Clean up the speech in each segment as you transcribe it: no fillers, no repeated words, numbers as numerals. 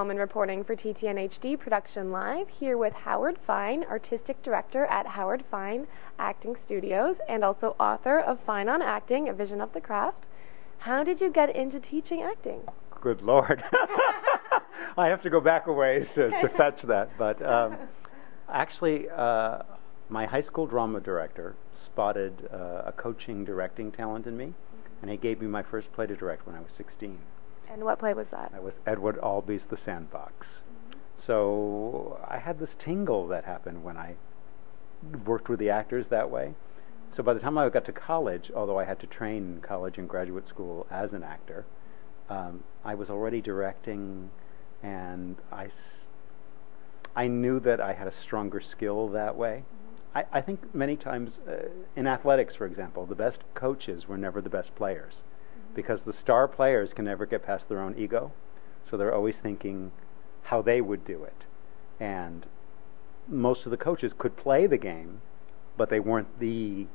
Uhlmann reporting for TTN HD Production Live, here with Howard Fine, Artistic Director at Howard Fine Acting Studios, and also author of Fine on Acting, A Vision of the Craft. How did you get into teaching acting? Good Lord. I have to go back a ways to fetch that. But actually, my high school drama director spotted a coaching directing talent in me, and he gave me my first play to direct when I was 16. And what play was that? That was Edward Albee's The Sandbox. So I had this tingle that happened when I worked with the actors that way. So by the time I got to college, although I had to train in college and graduate school as an actor, I was already directing, and I knew that I had a stronger skill that way. I think many times in athletics, for example, the best coaches were never the best players, because the star players can never get past their own ego. So they're always thinking how they would do it. And most of the coaches could play the game, but they weren't the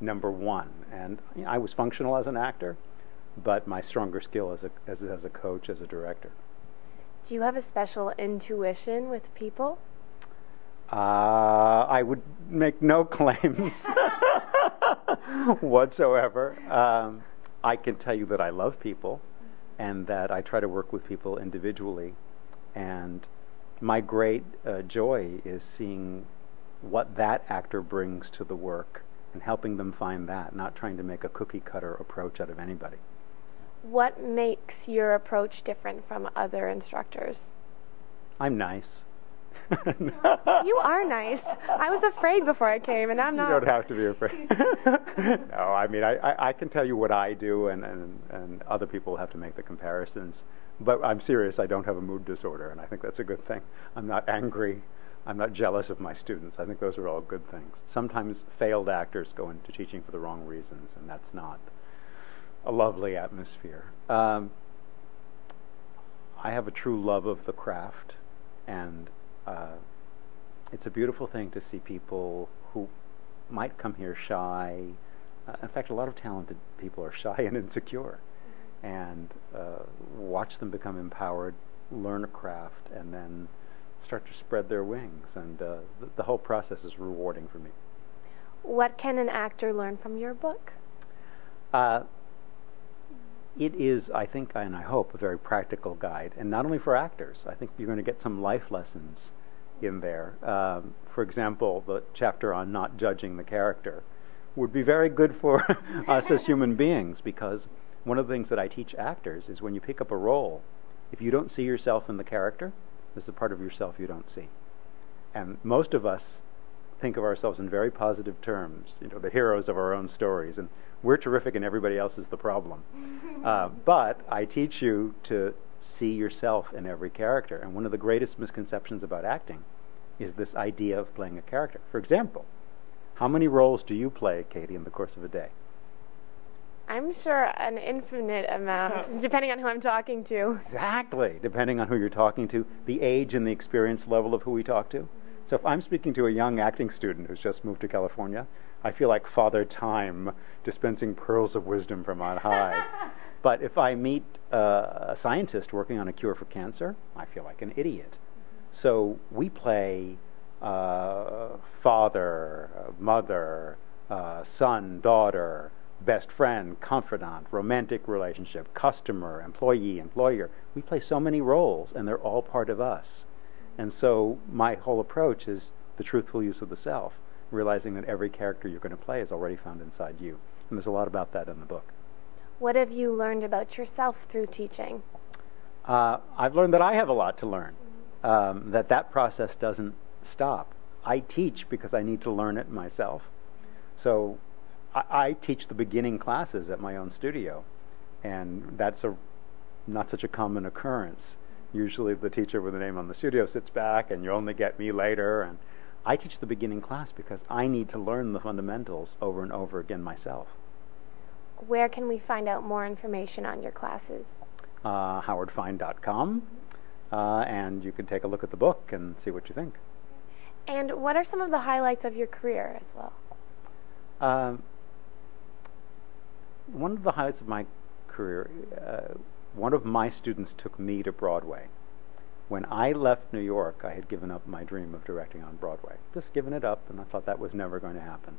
number one. And you know, I was functional as an actor, but my stronger skill as a coach, as a director. Do you have a special intuition with people? I would make no claims whatsoever. I can tell you that I love people and that I try to work with people individually. And my great joy is seeing what that actor brings to the work and helping them find that, not trying to make a cookie-cutter approach out of anybody. What makes your approach different from other instructors? I'm nice. You are nice. I was afraid before I came, and I'm not. You don't have to be afraid. No, I mean, I can tell you what I do, and other people have to make the comparisons. But I'm serious, I don't have a mood disorder, and I think that's a good thing. I'm not angry. I'm not jealous of my students. I think those are all good things. Sometimes failed actors go into teaching for the wrong reasons, and that's not a lovely atmosphere. I have a true love of the craft, and it's a beautiful thing to see people who might come here shy. In fact, a lot of talented people are shy and insecure, and watch them become empowered, learn a craft, and then start to spread their wings. And the whole process is rewarding for me. What can an actor learn from your book? It is, I think, and I hope, a very practical guide, and not only for actors. I think you're going to get some life lessons in there. For example, the chapter on not judging the character would be very good for us as human beings, because one of the things that I teach actors is when you pick up a role, if you don't see yourself in the character, there's a part of yourself you don't see. And most of us think of ourselves in very positive terms, you know, the heroes of our own stories, and we're terrific and everybody else is the problem. But I teach you to see yourself in every character. And one of the greatest misconceptions about acting is this idea of playing a character. For example, how many roles do you play, Katie, in the course of a day? I'm sure an infinite amount, depending on who I'm talking to. Exactly, depending on who you're talking to, the age and the experience level of who we talk to. So if I'm speaking to a young acting student who's just moved to California, I feel like Father Time dispensing pearls of wisdom from on high. But if I meet a scientist working on a cure for cancer, I feel like an idiot. So we play father, mother, son, daughter, best friend, confidant, romantic relationship, customer, employee, employer. We play so many roles, and they're all part of us. And so my whole approach is the truthful use of the self, realizing that every character you're going to play is already found inside you. And there's a lot about that in the book. What have you learned about yourself through teaching? I've learned that I have a lot to learn, that process doesn't stop. I teach because I need to learn it myself. So I teach the beginning classes at my own studio, and that's not such a common occurrence. Usually the teacher with the name on the studio sits back and you only get me later. And I teach the beginning class because I need to learn the fundamentals over and over again myself. Where can we find out more information on your classes? howardfine.com, and you can take a look at the book and see what you think. And what are some of the highlights of your career as well? One of the highlights of my career, one of my students took me to Broadway. When I left New York, I had given up my dream of directing on Broadway. Just given it up, and I thought that was never going to happen.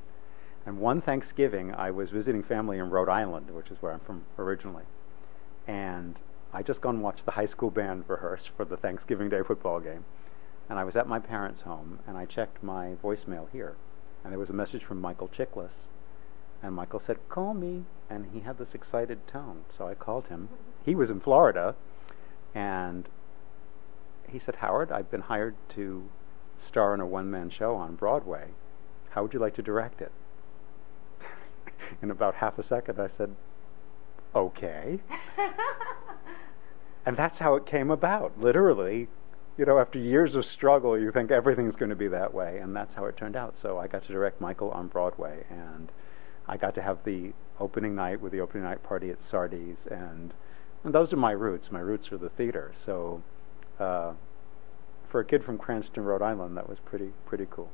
And one Thanksgiving, I was visiting family in Rhode Island, which is where I'm from originally. And I just gone and watched the high school band rehearse for the Thanksgiving Day football game. And I was at my parents' home, and I checked my voicemail here. And there was a message from Michael Chiklis. And Michael said, "Call me." And he had this excited tone. So I called him. He was in Florida. And he said, "Howard, I've been hired to star in a one-man show on Broadway. How would you like to direct it?" In about half a second, I said, "Okay." And that's how it came about. Literally, you know, after years of struggle, you think everything's going to be that way, and that's how it turned out. So I got to direct Michael on Broadway, and I got to have the opening night with the opening night party at Sardi's, and those are my roots. My roots are the theater. So for a kid from Cranston, Rhode Island, that was pretty cool.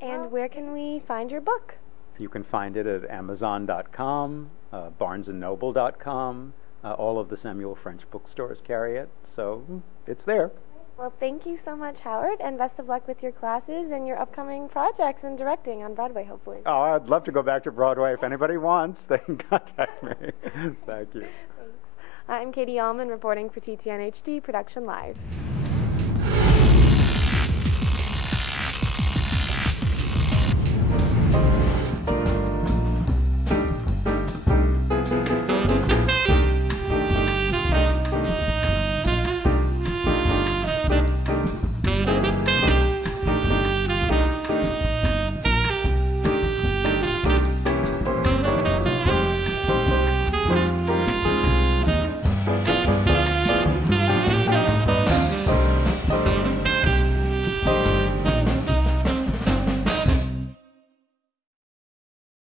And where can we find your book? You can find it at Amazon.com, BarnesandNoble.com. All of the Samuel French bookstores carry it, so it's there. Well, thank you so much, Howard, and best of luck with your classes and your upcoming projects and directing on Broadway, hopefully. Oh, I'd love to go back to Broadway. If anybody wants, they can contact me. Thank you. Thanks. I'm Katie Uhlmann reporting for TTNHD Production Live.